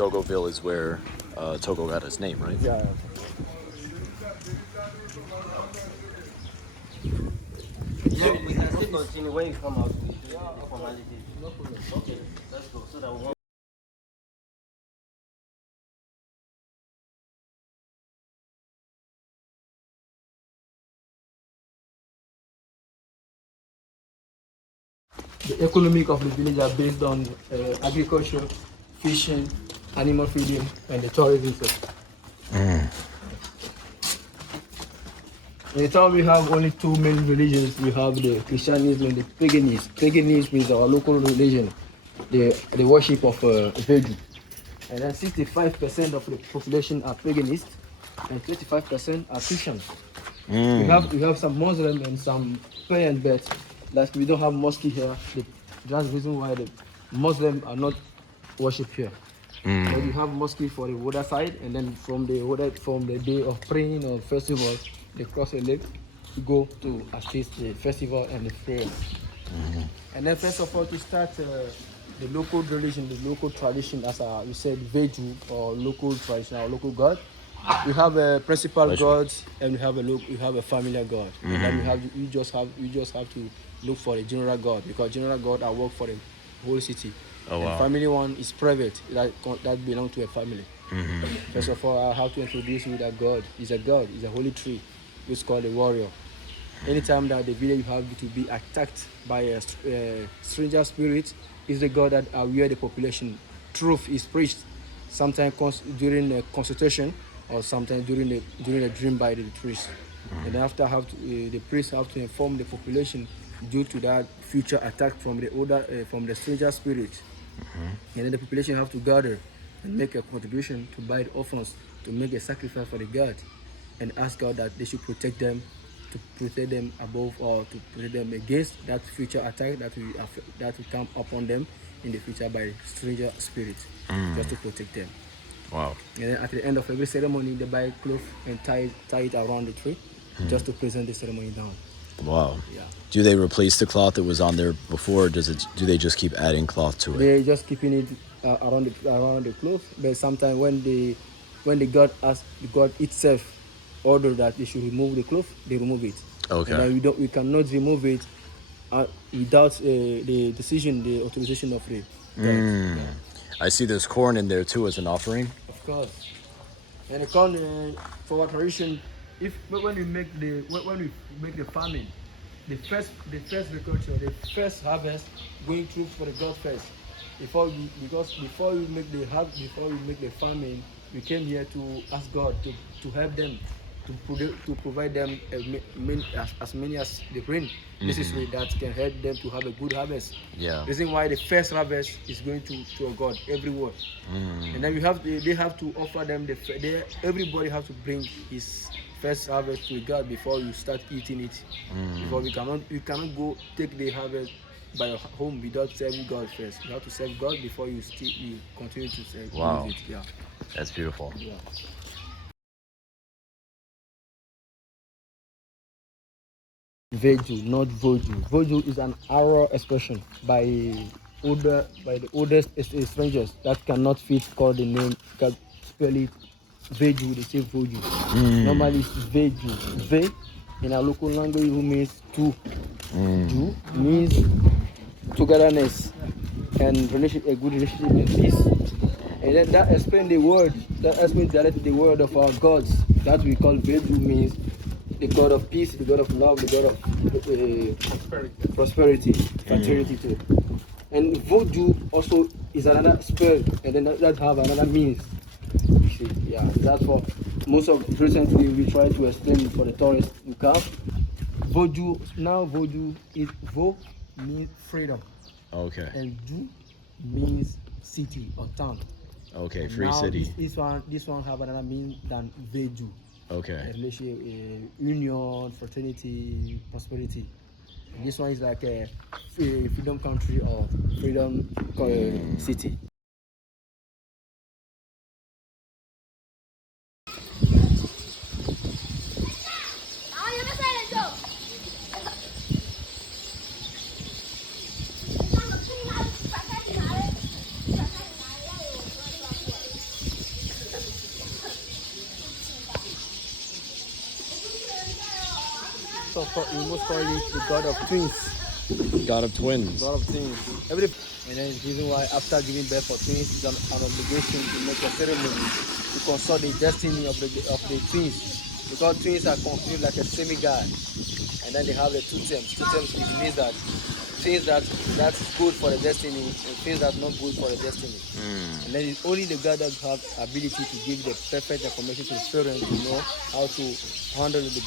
Togoville is where Togo got its name, right? Yeah. Yeah, we can still continue when you come out with the formalities. Okay, let's go. So that we won't. The economic of the village are based on agriculture, fishing, animal feeding, and the tourism sector. In the town, we have only two main religions. We have the Christianism and the paganism. Paganism is our local religion, the worship of Virgin. And then 65% of the population are paganist, and 25% are Christian. We have some Muslim and some pagan, but like we don't have mosque here. That's the reason why the Muslims are not worship here. But we have mosque for the water side, and then from the day of praying or festival, they cross the lake to go to assist the festival and the prayer. And then first of all, to start the local religion, the local tradition, as we said, Veju or local tradition, our local god. We have a principal god, and we have a familiar god. And then we just have to look for a general god, because general god are work for the whole city. Oh, wow. And family one is private, that belongs to a family. First of all, I have to introduce you that God is a god, is a holy tree, it's called a warrior. Anytime that the village have to be attacked by a stranger spirit, is the god that aware the population. Truth is preached, sometimes during the consultation, or sometimes during a dream by the priest. And after the priest have to inform the population due to that future attack from the stranger spirit. And then the population have to gather and make a contribution to buy the orphans, to make a sacrifice for the god, and ask God that they should protect them, to protect them above, or to protect them against that future attack that will come upon them in the future by stranger spirits, just to protect them. Wow. And then at the end of every ceremony, they buy cloth and tie it around the tree, just to present the ceremony down. Wow. Yeah. Do they replace the cloth that was on there before, or do they just keep adding cloth to it? They're just keeping it around the cloth, but sometimes when the god itself order that they should remove the cloth, they remove it. Okay. And then we cannot remove it without the authorization of the god. Yeah. I see there's corn in there too as an offering. Of course. And the corn, for our tradition, when we make the farming, the first agriculture, the first harvest, going through for the God first. Before we make the farming, we came here to ask God to help them, to provide them as many as they bring. This is way that can help them to have a good harvest. Yeah. Reason why the first harvest is going to a God everywhere. And then they have to offer them everybody have to bring his first harvest to God before you start eating it. Before we cannot go take the harvest by your home without serving God first. You have to serve God before you continue to serve. Wow. Use it. Yeah. That's beautiful. Yeah. Veju, not Voju. Voju is an arrow expression by the oldest strangers that cannot fit call the name, can spell it Veju, they say Voju. Normally it's Veju. Ve in our local language who means two. Ju means togetherness and a good relationship and peace. And then that explains directly the word of our gods that we call Veju, means the God of peace, the God of love, the God of prosperity, fertility too. And Voju also is another spell, and then that have another means. You see, yeah, that's for most of recently we try to explain for the tourists who come. Voju is Vo means freedom. Okay. And Ju means city or town. Okay, and free now city. This one have another meaning than Veju. Okay. Relationship, union, fraternity, prosperity. And this one is like a freedom country or freedom city. most call it the god of twins. God of twins. God of twins. And then the reason why after giving birth for twins is an obligation to make a ceremony to consult the destiny of the twins. Because twins are considered like a semi-god. And then they have the two terms. Two terms means that things that's good for the destiny and things that's not good for the destiny. And then it's only the God that have ability to give the perfect information to the parents to know how to handle the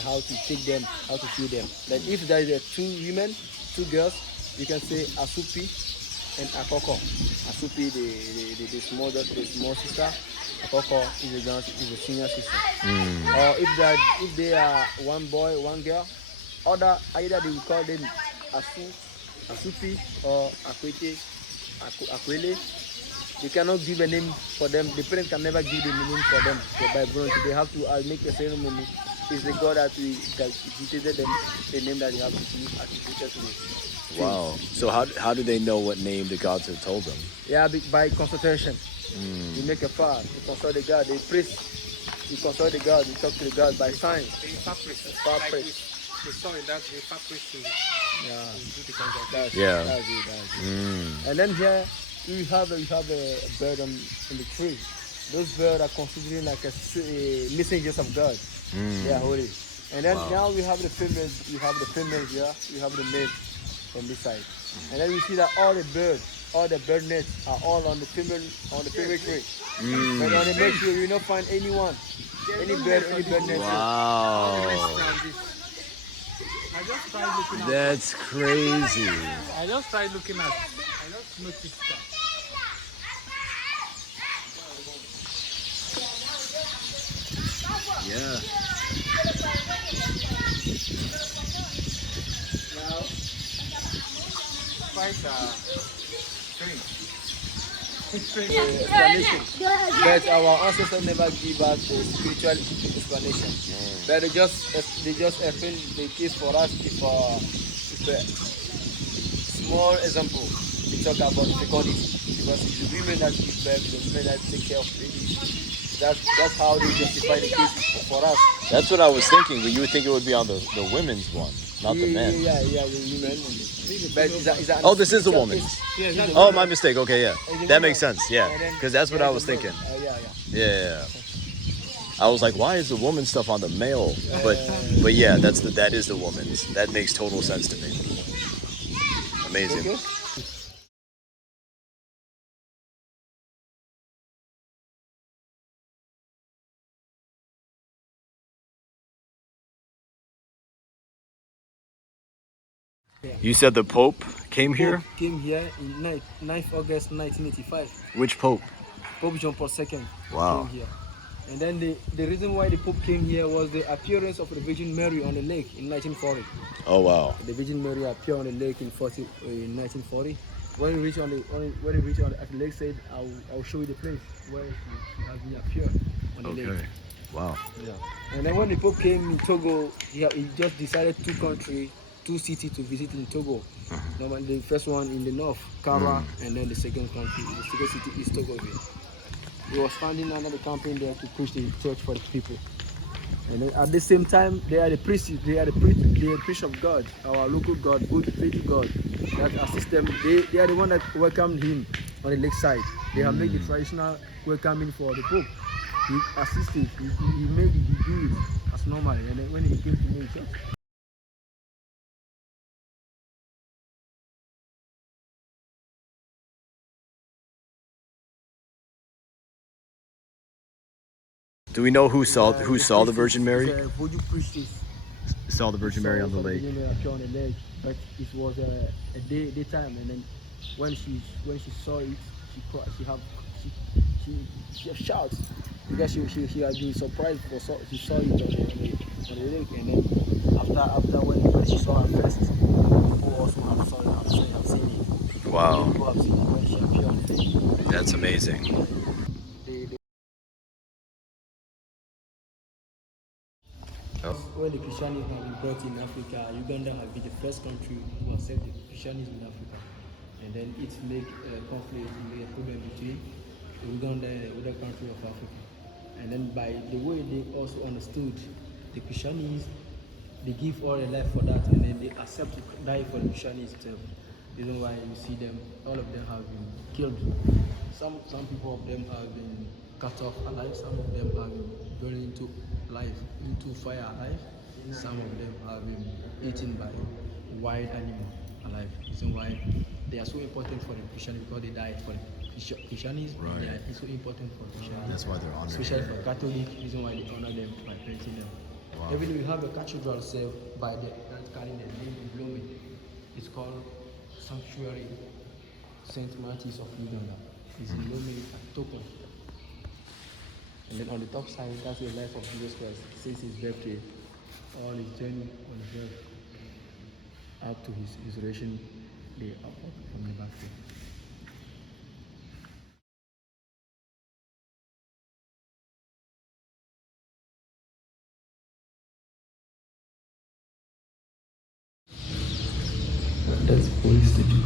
how to take them, how to feed them. Like if there is two women, two girls, you can say Asupi and Akoko. Asupi the small sister. Akoko is the senior sister. Or if they are one boy, one girl, either they will call them Asupi or Akwele. You cannot give a name for them. The parents can never give the name for them by birth. They have to make a ceremony. It's the God that dictated them the name that you have to give attributed to it. Wow. So how do they know what name the gods have told them? Yeah, by consultation. You make a fast. You consult the God. They priest. You consult the God. You talk to the God by sign. The story that's the fabric. Yeah. That's it. And then here you have a bird on the tree. Those birds are considered like messengers of God. They are holy. And then now we have the females. You have the females here. You have the males from this side. And then we see that all the bird nests are all on the female tree. But on the male tree, you will not find anyone, any bird nest. Wow. I just tried looking at. That's crazy. I just tried looking at. I just noticed that. Yeah. Now, quite strange. Explanation. But our ancestors never give us a spiritual explanation. But they just explain the case for us if a small example we talk about fecundity. Because it's the women that give birth, the women that take care of babies. That's how they justify the case for us. That's what I was thinking, but you would think it would be on the women's one, not the men. Yeah, the women. But Oh, this is the woman's. Yeah, Oh, my mistake. Okay, yeah. That makes sense. Yeah, because that's what I was thinking. Yeah. I was like, why is the woman stuff on the male? But yeah, that is the woman's. That makes total sense to me. Amazing. Okay. You said the Pope came here? Pope came here in 9th August 1985. Which Pope? Pope John Paul II Wow. came here. And then the reason why the Pope came here was the appearance of the Virgin Mary on the lake in 1940. Oh, wow. The Virgin Mary appeared on the lake in 1940. When we reached on the lake, said, "I'll show you the place where she has been appeared on the lake." Wow. Yeah. And then when the Pope came in Togo, he just decided two cities to visit in Togo. Normally, the first one in the north, Kara, and then the second city is Togoville. He was standing under the campaign there to preach the church for the people. And then at the same time, they are the priests of God, our local God, good faithful God, that assist them. They are the one that welcomed him on the lakeside. They have made the traditional welcoming for the Pope. He assisted, he made it, he did it as normal. And then when he came to me, he said, Do we know who saw the Virgin Mary? Voodoo priestess. Saw the Virgin Mary on the lake. On the lake, but it was a daytime, and then when she saw it, she shouts because she had been surprised she saw it on the lake, and then after when she saw her first, people also have seen it. Wow. People have seen it when she appeared on the lake. That's amazing. When the Christianism has been brought in Africa, Uganda has been the first country to accept the Christianism in Africa. And then it make a conflict, make a problem between Uganda and the other country of Africa. And then by the way they also understood the Christianism they give all their life for that, and then they accept to die for the Christianity itself. Reason why you see them, all of them have been killed. Some people of them have been cut off alive. Some of them have been burned into fire alive. Some of them have been eaten by wild animal alive. Reason why they are so important for the Christianity because they died for the Christianity. Right. They are so important for Christianity. That's why they're honored Especially here. for Catholic. Reason why they honor them by painting them. Wow. Even we have a cathedral itself by that carrying the name in Blooming. It's called Sanctuary Saint Martyrs of Uganda. It's in Blooming at Togo. And then on the top side, that's the life of Jesus Christ. Since his birthday, all his journey on the earth up to his resurrection day up from the birthday. That's the police station.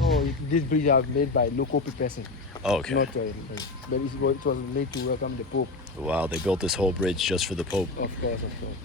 Oh, this bridge are made by local person. Oh, okay. Not, but it was made to welcome the Pope. Wow, they built this whole bridge just for the Pope. Of course, of course.